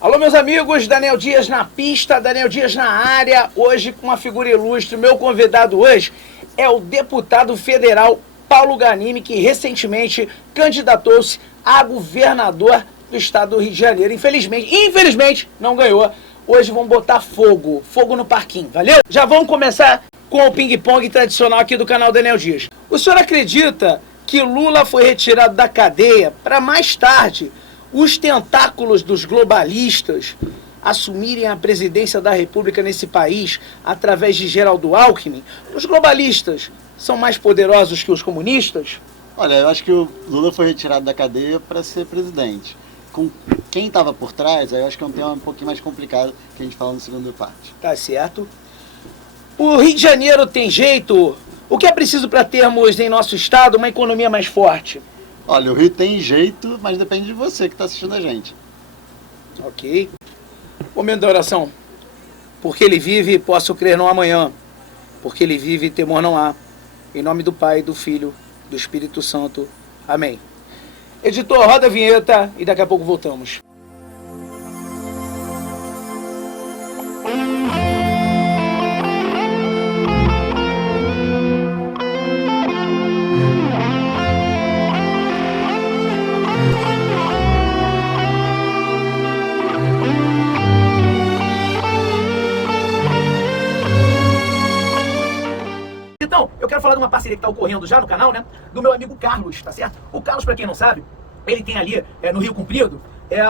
Alô, meus amigos, Daniel Dias na pista, Daniel Dias na área, hoje com uma figura ilustre. Meu convidado hoje é o deputado federal Paulo Ganimi, que recentemente candidatou-se a governador do estado do Rio de Janeiro. Infelizmente, não ganhou. Hoje vamos botar fogo no parquinho, valeu? Já vamos começar com o ping-pong tradicional aqui do canal Daniel Dias. O senhor acredita que Lula foi retirado da cadeia para mais tarde os tentáculos dos globalistas assumirem a presidência da República nesse país através de Geraldo Alckmin? Os globalistas são mais poderosos que os comunistas? Olha, eu acho que o Lula foi retirado da cadeia para ser presidente. Com quem estava por trás, aí eu acho que é um tema um pouquinho mais complicado que a gente fala na segunda parte. Tá certo. O Rio de Janeiro tem jeito? O que é preciso para termos em nosso estado uma economia mais forte? Olha, o Rio tem jeito, mas depende de você que está assistindo a gente. Ok. Momento da oração. Porque ele vive, posso crer no amanhã. Porque ele vive, temor não há. Em nome do Pai, do Filho, do Espírito Santo. Amém. Editor, roda a vinheta e daqui a pouco voltamos. Então, eu quero falar de uma parceria que está ocorrendo já no canal, né? Do meu amigo Carlos, tá certo? O Carlos, para quem não sabe, ele tem ali no Rio Comprido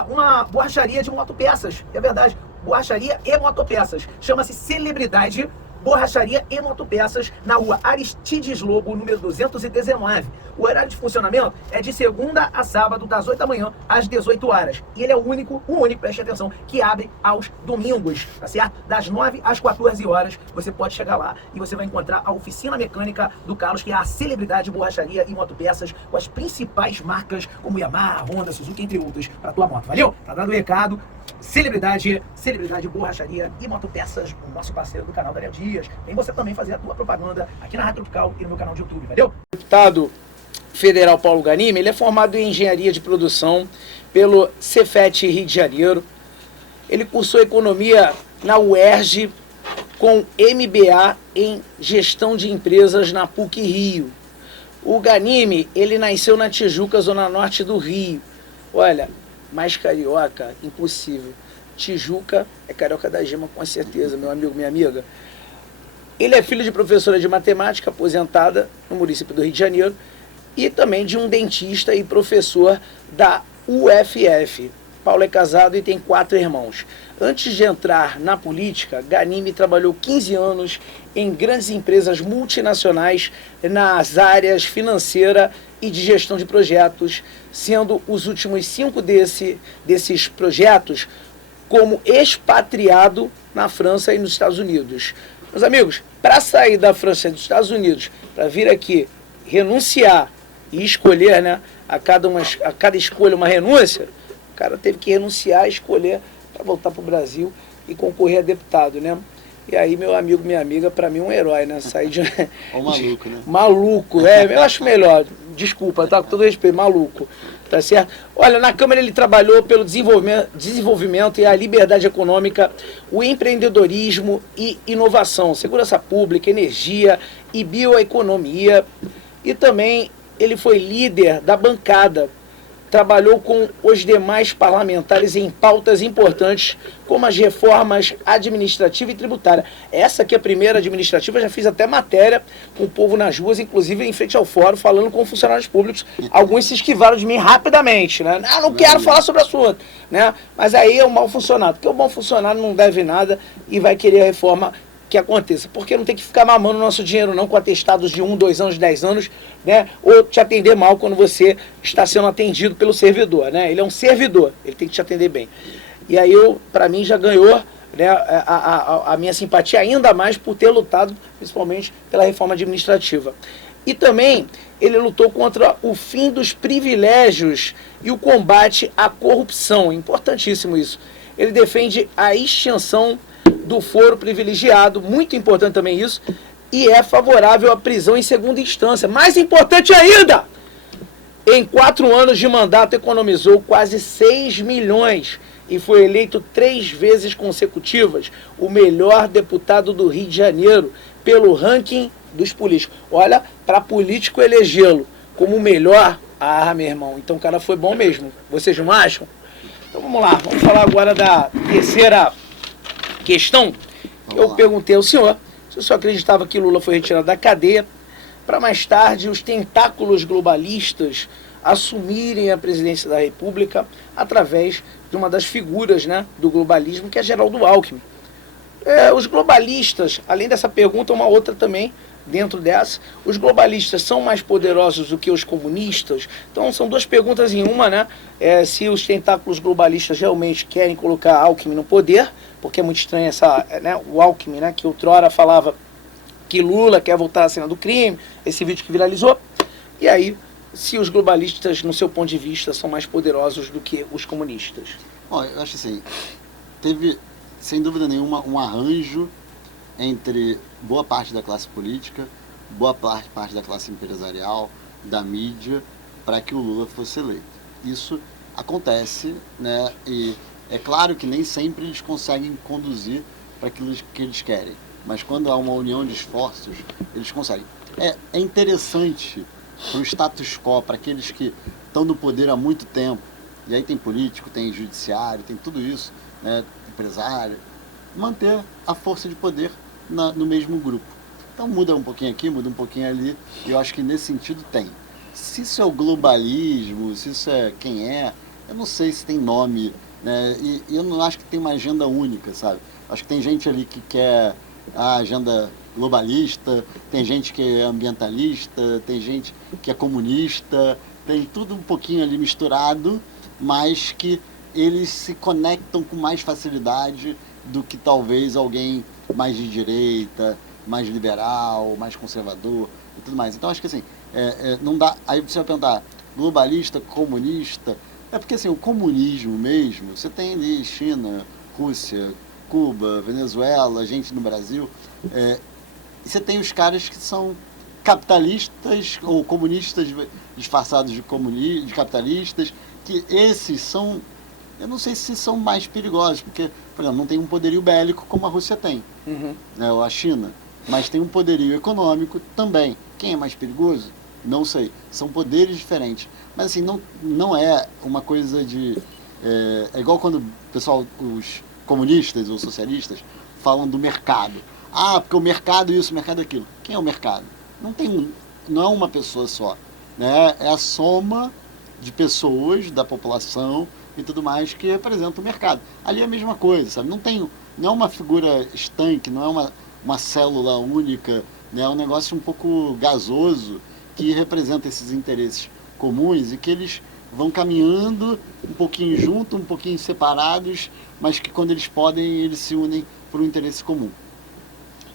uma borracharia de motopeças. É verdade, borracharia e motopeças. Chama-se Celebridade Borracharia e Motopeças, na rua Aristides Lobo, número 219. O horário de funcionamento é de segunda a sábado, das 8 da manhã às 18 horas. E ele é o único, preste atenção, que abre aos domingos, tá certo? Das 9 às 14 horas, você pode chegar lá e você vai encontrar a oficina mecânica do Carlos, que é a Celebridade Borracharia e Motopeças, com as principais marcas como Yamaha, Honda, Suzuki, entre outras, para tua moto. Valeu? Tá dado o recado. Celebridade Borracharia e Motopeças, o nosso parceiro do canal Daniel Dias. Vem você também fazer a tua propaganda aqui na Rádio Tropical e no meu canal de YouTube, valeu? O deputado federal Paulo Ganimi, ele é formado em engenharia de produção pelo Cefet Rio de Janeiro. Ele cursou economia na UERJ com MBA em gestão de empresas na PUC Rio. O Ganimi, ele nasceu na Tijuca, zona norte do Rio. Olha, mais carioca, impossível. Tijuca é carioca da gema, com certeza, meu amigo, minha amiga. Ele é filho de professora de matemática, aposentada no município do Rio de Janeiro, e também de um dentista e professor da UFF. Paulo é casado e tem 4 irmãos. Antes de entrar na política, Ganimi trabalhou 15 anos em grandes empresas multinacionais nas áreas financeira e de gestão de projetos, sendo os últimos 5 desses projetos como expatriado na França e nos Estados Unidos. Meus amigos, para sair da França e dos Estados Unidos, para vir aqui renunciar e escolher, né, a cada escolha uma renúncia, o cara teve que renunciar e escolher para voltar para o Brasil e concorrer a deputado, né? E aí, meu amigo, minha amiga, para mim um herói, né? Sair de... Ou maluco, né? Maluco, eu acho melhor. Desculpa, tá? Com todo respeito, maluco. Tá certo? Olha, na Câmara ele trabalhou pelo desenvolvimento e a liberdade econômica, o empreendedorismo e inovação, segurança pública, energia e bioeconomia. E também ele foi líder da bancada. Trabalhou com os demais parlamentares em pautas importantes, como as reformas administrativa e tributária. Essa aqui é a primeira administrativa, eu já fiz até matéria com o povo nas ruas, inclusive em frente ao fórum, falando com funcionários públicos. Alguns se esquivaram de mim rapidamente, né? Ah, não quero falar sobre o assunto, né? Mas aí é um mau funcionário, porque o mau funcionário não deve nada e vai querer a reforma que aconteça, porque não tem que ficar mamando o nosso dinheiro não com atestados de 1, 2 anos, 10 anos, né? Ou te atender mal quando você está sendo atendido pelo servidor, né? Ele é um servidor, ele tem que te atender bem. E aí, para mim, já ganhou, né, a minha simpatia ainda mais por ter lutado, principalmente, pela reforma administrativa. E também ele lutou contra o fim dos privilégios e o combate à corrupção, importantíssimo isso. Ele defende a extinção do foro privilegiado, muito importante também isso, e é favorável à prisão em segunda instância. Mais importante ainda, em 4 anos de mandato economizou quase 6 milhões e foi eleito 3 vezes consecutivas o melhor deputado do Rio de Janeiro pelo ranking dos políticos. Olha, para político elegê-lo como o melhor, meu irmão, então o cara foi bom mesmo. Vocês não acham? Então vamos lá, vamos falar agora da terceira questão. Eu perguntei ao senhor se o senhor acreditava que Lula foi retirado da cadeia para mais tarde os tentáculos globalistas assumirem a presidência da República através de uma das figuras, né, do globalismo, que é Geraldo Alckmin. Os globalistas, além dessa pergunta, uma outra também dentro dessa, os globalistas são mais poderosos do que os comunistas? Então são duas perguntas em uma, né? Se os tentáculos globalistas realmente querem colocar Alckmin no poder, porque é muito estranho o Alckmin, né, que outrora falava que Lula quer voltar à cena do crime, esse vídeo que viralizou, e aí se os globalistas, no seu ponto de vista, são mais poderosos do que os comunistas. Bom, eu acho assim, teve, sem dúvida nenhuma, um arranjo entre boa parte da classe política, boa parte da classe empresarial, da mídia, para que o Lula fosse eleito. Isso acontece, né? E é claro que nem sempre eles conseguem conduzir para aquilo que eles querem, mas quando há uma união de esforços, eles conseguem. É interessante para o status quo, para aqueles que estão no poder há muito tempo, e aí tem político, tem judiciário, tem tudo isso, né, empresário, manter a força de poder no mesmo grupo. Então muda um pouquinho aqui, muda um pouquinho ali, e eu acho que nesse sentido tem. Se isso é o globalismo, se isso é quem é, eu não sei se tem nome, né, e eu não acho que tem uma agenda única, sabe? Acho que tem gente ali que quer a agenda globalista, tem gente que é ambientalista, tem gente que é comunista, tem tudo um pouquinho ali misturado, mas que eles se conectam com mais facilidade do que talvez alguém mais de direita, mais liberal, mais conservador e tudo mais. Então acho que assim, não dá. Aí você vai perguntar, globalista, comunista, é porque assim, o comunismo mesmo, você tem ali China, Rússia, Cuba, Venezuela, gente no Brasil, e você tem os caras que são capitalistas ou comunistas disfarçados de capitalistas, que esses são, eu não sei se são mais perigosos, porque, por exemplo, não tem um poderio bélico como a Rússia tem, né, ou a China, mas tem um poderio econômico também. Quem é mais perigoso? Não sei. São poderes diferentes. Mas assim, não é uma coisa de... É igual quando o pessoal, os comunistas ou socialistas, falam do mercado. Ah, porque o mercado isso, o mercado aquilo. Quem é o mercado? Não é uma pessoa só, né? É a soma de pessoas, da população e tudo mais que representa o mercado. Ali é a mesma coisa, sabe? Não é uma figura estanque, não é uma célula única, né? É um negócio um pouco gasoso que representa esses interesses comuns e que eles vão caminhando um pouquinho junto, um pouquinho separados, mas que quando eles podem, eles se unem por um interesse comum.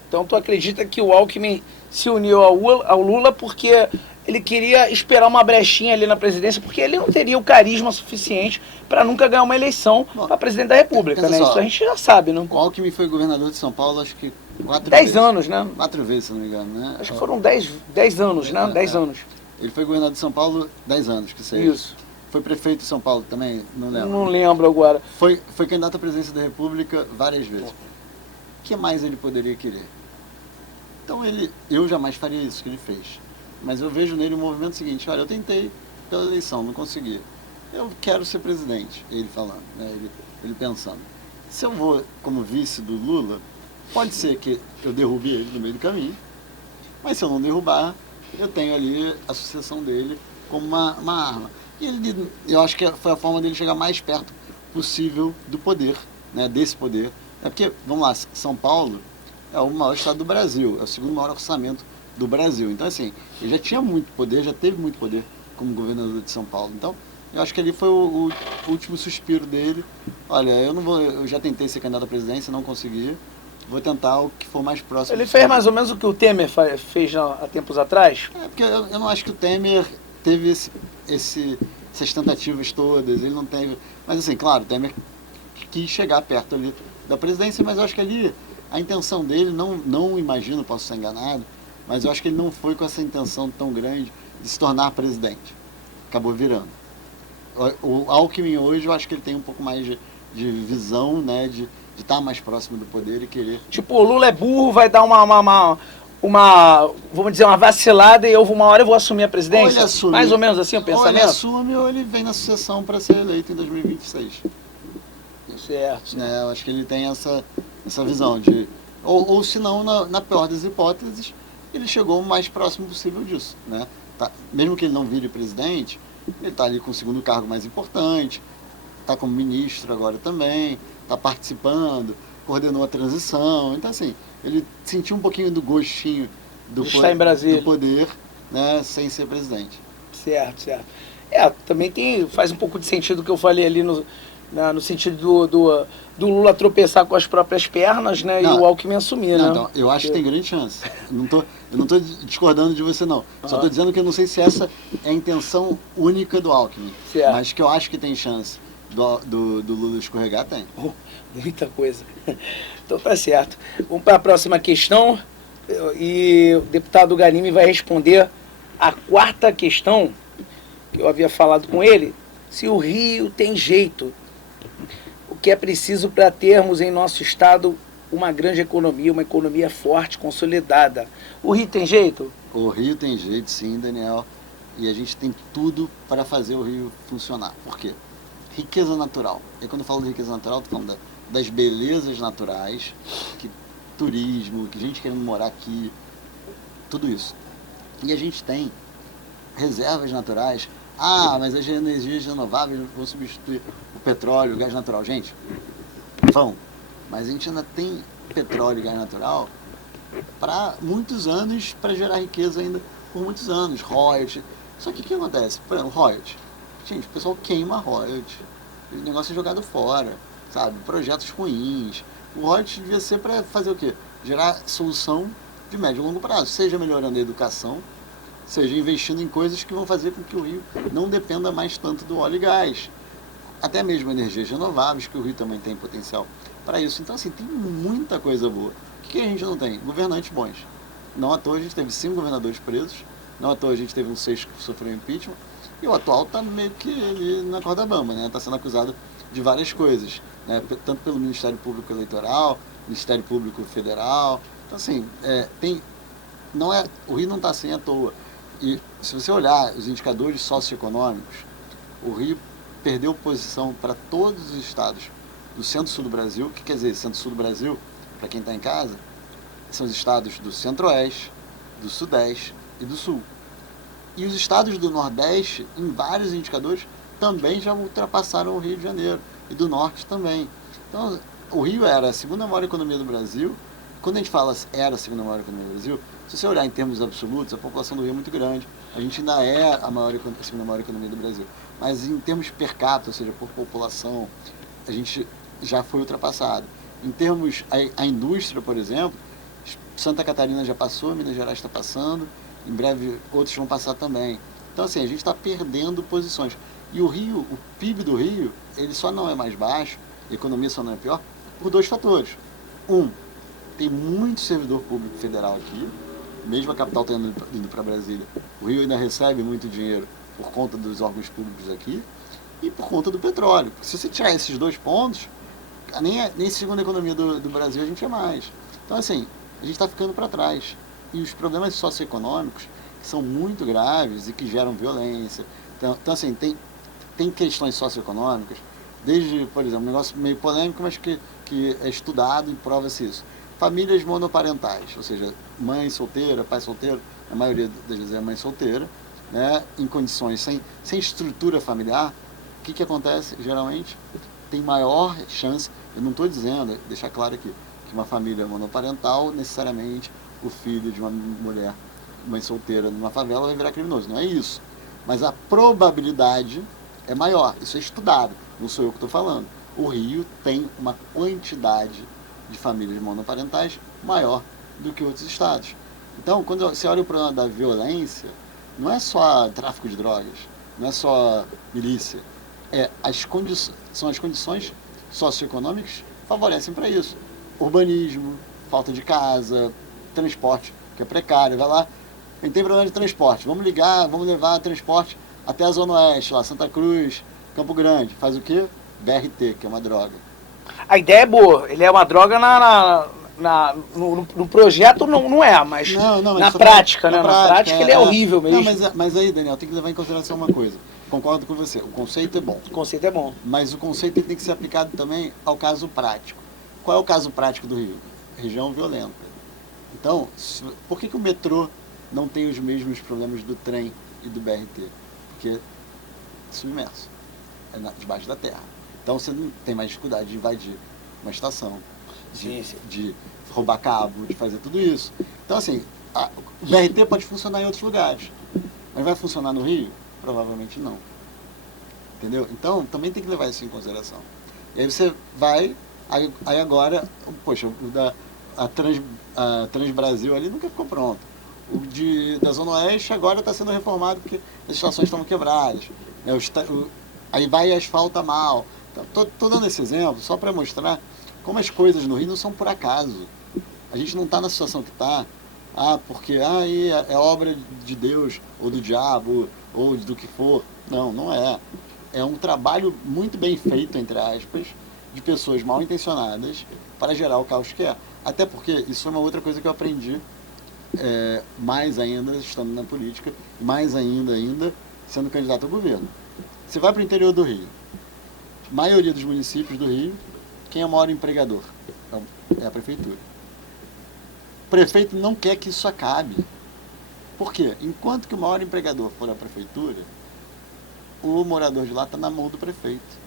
Então tu acredita que o Alckmin se uniu ao Lula porque ele queria esperar uma brechinha ali na presidência, porque ele não teria o carisma suficiente para nunca ganhar uma eleição para presidente da República, né? Isso a gente já sabe, não? O Alckmin foi governador de São Paulo, acho que 10 anos, né? 4 vezes, se não me engano, né? Acho que foram 10 anos, né? 10 anos. Ele foi governador de São Paulo 10 anos, que seja. Isso. Foi prefeito de São Paulo também? Não lembro. Não lembro agora. Foi candidato à presidência da República várias vezes. O que mais ele poderia querer? Então eu jamais faria isso que ele fez. Mas eu vejo nele o movimento seguinte: olha, eu tentei pela eleição, não consegui. Eu quero ser presidente, ele falando, né? Ele pensando. Se eu vou como vice do Lula, pode ser que eu derrube ele no meio do caminho, mas se eu não derrubar, eu tenho ali a sucessão dele como uma arma. E eu acho que foi a forma dele chegar mais perto possível do poder, né, desse poder. É porque, vamos lá, São Paulo é o maior estado do Brasil, é o segundo maior orçamento do Brasil. Então, assim, ele já tinha muito poder, já teve muito poder como governador de São Paulo. Então, eu acho que ali foi o último suspiro dele. Olha, eu já tentei ser candidato à presidência, não consegui. Vou tentar o que for mais próximo. Ele fez mais ou menos o que o Temer fez há tempos atrás? Porque eu não acho que o Temer teve essas tentativas todas, ele não teve... Mas assim, claro, o Temer quis chegar perto ali da presidência, mas eu acho que ali a intenção dele, não imagino, posso estar enganado, mas eu acho que ele não foi com essa intenção tão grande de se tornar presidente. Acabou virando. O Alckmin hoje, eu acho que ele tem um pouco mais de visão, né, de estar mais próximo do poder e querer. Tipo, o Lula é burro, vai dar vamos dizer, uma vacilada e uma hora eu vou assumir a presidência? Assume, mais ou menos assim o pensamento? Ou ele assume ou ele vem na sucessão para ser eleito em 2026. Certo. Eu acho que ele tem essa visão de... Ou se não, na pior das hipóteses, ele chegou o mais próximo possível disso, né? Mesmo que ele não vire presidente, ele está ali com o segundo cargo mais importante, está como ministro agora também, está participando, coordenou a transição. Então, assim, ele sentiu um pouquinho do gostinho do poder, né, sem ser presidente. Certo. Também faz um pouco de sentido o que eu falei ali no sentido do Lula tropeçar com as próprias pernas, né, e o Alckmin assumir, né? Então, eu acho que tem grande chance. Eu não estou discordando de você, não. Só estou dizendo que eu não sei se essa é a intenção única do Alckmin. Certo. Mas que eu acho que tem chance do Lula escorregar, tem. Muita coisa. Então tá certo. Vamos para a próxima questão. E o deputado Ganime vai responder a quarta questão, que eu havia falado com ele, se o Rio tem jeito. O que é preciso para termos em nosso estado uma grande economia, uma economia forte, consolidada. O Rio tem jeito? O Rio tem jeito, sim, Daniel. E a gente tem tudo para fazer o Rio funcionar. Por quê? Riqueza natural. E quando eu falo de riqueza natural, estou falando das belezas naturais, turismo, gente querendo morar aqui, tudo isso. E a gente tem reservas naturais. Mas as energias renováveis vão substituir o petróleo, o gás natural. Gente, vão. Mas a gente ainda tem petróleo e gás natural para muitos anos, para gerar riqueza ainda por muitos anos. Royalties. Só que o que acontece? Por exemplo, royalties. Gente, o pessoal queima royalties. O negócio é jogado fora, sabe? Projetos ruins. O royalties devia ser para fazer o quê? Gerar solução de médio e longo prazo. Seja melhorando a educação, seja investindo em coisas que vão fazer com que o Rio não dependa mais tanto do óleo e gás. Até mesmo energias renováveis, que o Rio também tem potencial para isso. Então, assim, tem muita coisa boa. O que a gente não tem? Governantes bons. Não à toa a gente teve 5 governadores presos, não à toa a gente teve um 6 que sofreu impeachment, e o atual está meio que ali na corda bamba, né? Está sendo acusado de várias coisas, né? Tanto pelo Ministério Público Eleitoral, Ministério Público Federal. Então, assim, o Rio não está assim à toa. E se você olhar os indicadores socioeconômicos, o Rio perdeu posição para todos os estados do centro-sul do Brasil. O que quer dizer centro-sul do Brasil? Para quem está em casa, são os estados do centro-oeste, do sudeste e do sul. E os estados do nordeste, em vários indicadores, também já ultrapassaram o Rio de Janeiro. E do norte também. Então, o Rio era a segunda maior economia do Brasil. Quando a gente fala era a segunda maior economia do Brasil, se você olhar em termos absolutos, a população do Rio é muito grande. A gente ainda é a segunda maior economia do Brasil. Mas em termos per capita, ou seja, por população, a gente já foi ultrapassado. Em termos, a indústria, por exemplo, Santa Catarina já passou, Minas Gerais está passando, em breve outros vão passar também. Então, assim, a gente está perdendo posições. E o Rio, o PIB do Rio, ele só não é mais baixo, a economia só não é pior, por 2 fatores. Tem muito servidor público federal aqui, mesmo a capital indo para Brasília. O Rio ainda recebe muito dinheiro por conta dos órgãos públicos aqui e por conta do petróleo. Porque se você tirar esses 2 pontos, nem segunda economia do Brasil a gente é mais. Então, assim, a gente está ficando para trás. E os problemas socioeconômicos que são muito graves e que geram violência. Então assim, tem questões socioeconômicas, desde, por exemplo, um negócio meio polêmico, mas que é estudado e prova-se isso. Famílias monoparentais, ou seja, mãe solteira, pai solteiro, a maioria das vezes é mãe solteira, né, em condições sem estrutura familiar. O que acontece geralmente? Tem maior chance, eu não estou dizendo, deixar claro aqui, que uma família monoparental, necessariamente o filho de uma mulher, mãe solteira numa favela vai virar criminoso, não é isso. Mas a probabilidade é maior, isso é estudado, não sou eu que estou falando. O Rio tem uma quantidade de famílias monoparentais maior do que outros estados. Então, quando você olha o problema da violência, não é só tráfico de drogas, não é só milícia, são as condições socioeconômicas que favorecem para isso. Urbanismo, falta de casa, transporte, que é precário. Vai lá, a gente tem problema de transporte, vamos levar transporte até a Zona Oeste, lá, Santa Cruz, Campo Grande. Faz o quê? BRT, que é uma droga. A ideia é boa. Ele é uma droga no projeto não é, mas Mas na prática, né? Na prática ele é é. horrível mesmo. Não, mas aí, Daniel, tem que levar em consideração uma coisa. Concordo com você, o conceito é bom. O conceito é bom. Mas o conceito tem que ser aplicado também ao caso prático. Qual é o caso prático do Rio? Região violenta. Então, por que o metrô não tem os mesmos problemas do trem e do BRT? Porque é submerso, debaixo da terra. Então você não tem mais dificuldade de invadir uma estação, de roubar cabo, de fazer tudo isso. Então, assim, o BRT pode funcionar em outros lugares, mas vai funcionar no Rio? Provavelmente não. Entendeu? Então, também tem que levar isso em consideração. E aí você vai, aí agora, poxa, a Transbrasil ali nunca ficou pronto. Da Zona Oeste agora está sendo reformado porque as estações estão quebradas. Aí vai e asfalta mal. Estou dando esse exemplo só para mostrar como as coisas no Rio não são por acaso. A gente não está na situação que está, porque é obra de Deus, ou do diabo, ou do que for. Não, não é. É um trabalho muito bem feito, entre aspas, de pessoas mal intencionadas para gerar o caos que é. Até porque isso é uma outra coisa que eu aprendi, mais ainda estando na política, mais ainda sendo candidato ao governo. Você vai para o interior do Rio, maioria dos municípios do Rio, quem é o maior empregador? É a prefeitura. O prefeito não quer que isso acabe. Por quê? Enquanto que o maior empregador for a prefeitura, o morador de lá está na mão do prefeito.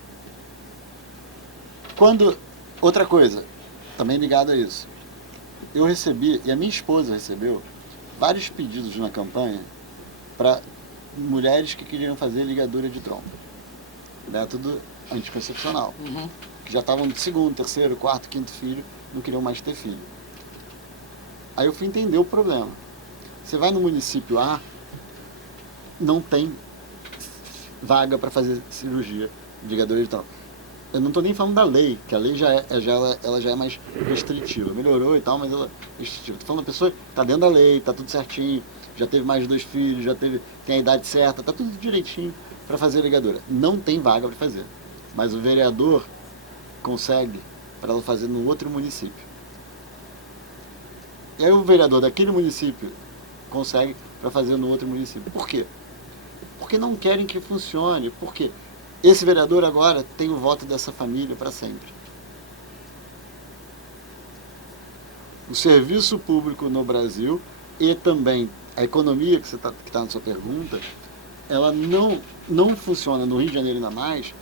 Outra coisa, também ligado a isso, eu recebi, e a minha esposa recebeu, vários pedidos na campanha para mulheres que queriam fazer ligadura de trompa. Método anticoncepcional. Que já estavam no segundo, terceiro, quarto, quinto filho, não queriam mais ter filho. Aí eu fui entender o problema. Você vai no município A, não tem vaga para fazer cirurgia de ligadura de trompa. Eu não estou nem falando da lei, que a lei ela já é mais restritiva. Melhorou e tal, mas ela é restritiva. Estou falando da pessoa que está dentro da lei, está tudo certinho, já teve mais de 2 filhos, tem a idade certa, está tudo direitinho para fazer ligadura. Não tem vaga para fazer, mas o vereador consegue para ela fazer no outro município. E aí o vereador daquele município consegue para fazer no outro município. Por quê? Porque não querem que funcione. Por quê? Esse vereador agora tem o voto dessa família para sempre. O serviço público no Brasil e também a economia que está na sua pergunta, ela não funciona no Rio de Janeiro ainda mais,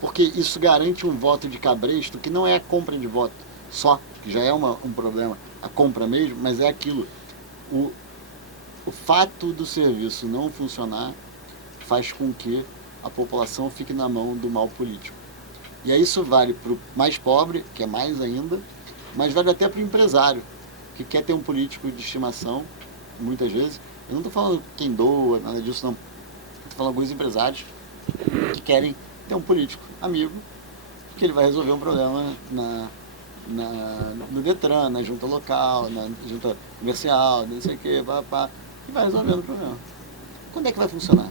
porque isso garante um voto de cabresto, que não é a compra de voto só, que já é um problema, a compra mesmo, mas é aquilo. O fato do serviço não funcionar faz com que a população fique na mão do mal político. E aí isso vale para o mais pobre, que é mais ainda, mas vale até para o empresário, que quer ter um político de estimação, muitas vezes. Eu não estou falando quem doa, nada disso, não. Estou falando alguns empresários que querem ter um político amigo, que ele vai resolver um problema no Detran, na junta local, na junta comercial, não sei o quê, e vai resolvendo o problema. Quando é que vai funcionar?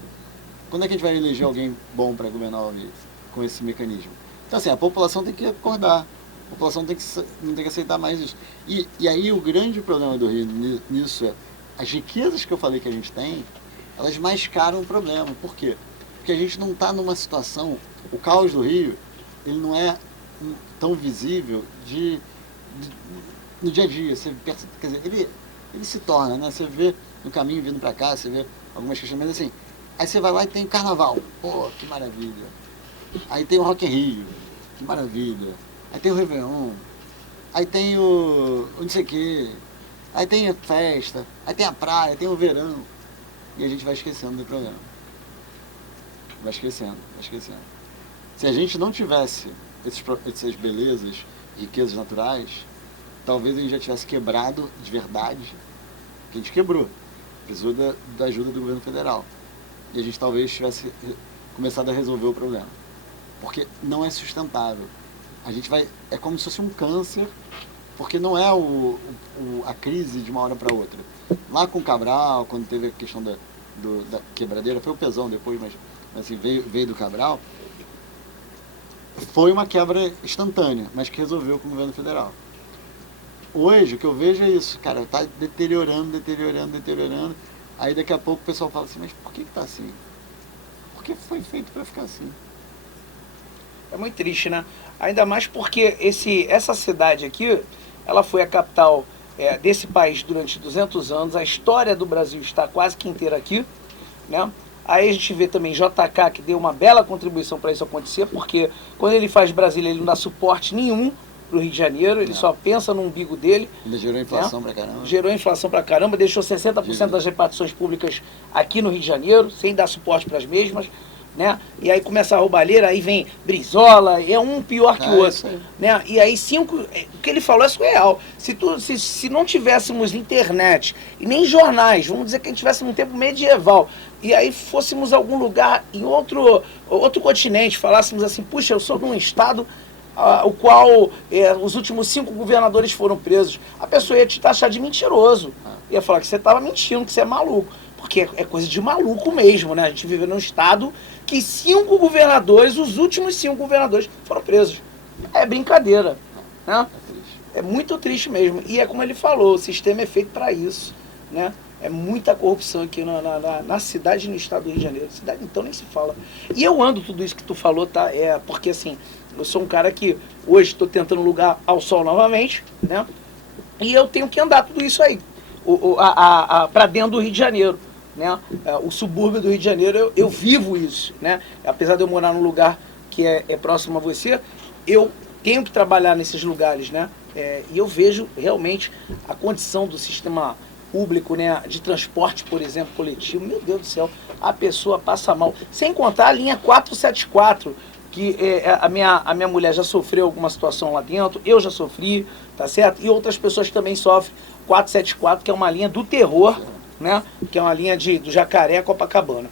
Quando é que a gente vai eleger alguém bom para governar o Rio com esse mecanismo? Então, assim, a população tem que acordar. A população não tem que aceitar mais isso. E aí o grande problema do Rio nisso é as riquezas que eu falei que a gente tem, elas mascaram o problema. Por quê? Porque a gente não está numa situação... O caos do Rio, ele não é tão visível no dia a dia. Você percebe, quer dizer, ele se torna, né? Você vê no caminho vindo para cá, você vê algumas questões, mas assim... Aí você vai lá e tem carnaval. Pô, que maravilha. Aí tem o Rock in Rio. Que maravilha. Aí tem o Réveillon. Aí tem o não sei o quê. Aí tem a festa. Aí tem a praia, tem o verão. E a gente vai esquecendo do programa. Vai esquecendo. Se a gente não tivesse essas belezas, riquezas naturais, talvez a gente já tivesse quebrado de verdade. Que a gente quebrou. Precisou da ajuda do governo federal. E a gente talvez tivesse começado a resolver o problema. Porque não é sustentável. É como se fosse um câncer, porque não é a crise de uma hora para outra. Lá com o Cabral, quando teve a questão da quebradeira, foi o Pezão depois, mas assim, veio do Cabral, foi uma quebra instantânea, mas que resolveu com o governo federal. Hoje, o que eu vejo é isso, cara, tá deteriorando, aí daqui a pouco o pessoal fala assim, mas por que tá assim? Por que foi feito para ficar assim? É muito triste, né? Ainda mais porque essa cidade aqui, ela foi a capital desse país durante 200 anos, a história do Brasil está quase que inteira aqui, né? Aí a gente vê também JK, que deu uma bela contribuição para isso acontecer, porque quando ele faz Brasília, ele não dá suporte nenhum para o Rio de Janeiro, ele só pensa no umbigo dele. Ainda gerou inflação pra caramba. Gerou inflação pra caramba, deixou 60% das repartições públicas aqui no Rio de Janeiro, sem dar suporte para as mesmas, né? E aí começa a roubalheira, aí vem Brizola, é um pior que o outro, né? E aí o que ele falou é surreal. Se não tivéssemos internet e nem jornais, vamos dizer que a gente tivesse num tempo medieval, e aí fôssemos a algum lugar em outro continente, falássemos assim, puxa, eu sou de um estado o qual os últimos 5 governadores foram presos, a pessoa ia te taxar de mentiroso, ia falar que você estava mentindo, que você é maluco, porque é coisa de maluco mesmo, né? A gente vive num estado que 5 governadores, os últimos 5 governadores foram presos. É brincadeira, né? É muito triste mesmo. E é como ele falou, o sistema é feito para isso, né? É muita corrupção aqui na cidade e no estado do Rio de Janeiro. Cidade, então, nem se fala. E eu ando tudo isso que tu falou, tá? Porque, assim, eu sou um cara que hoje estou tentando lugar ao sol novamente, né? E eu tenho que andar tudo isso aí, para dentro do Rio de Janeiro, né? O subúrbio do Rio de Janeiro, eu vivo isso, né? Apesar de eu morar num lugar que é próximo a você, eu tenho que trabalhar nesses lugares, né? E eu vejo realmente a condição do sistema público, né, de transporte, por exemplo, coletivo. Meu Deus do céu, a pessoa passa mal. Sem contar a linha 474, que a minha mulher já sofreu alguma situação lá dentro, eu já sofri, tá certo? E outras pessoas também sofrem. 474, que é uma linha do terror, né? Que é uma linha do Jacaré a Copacabana.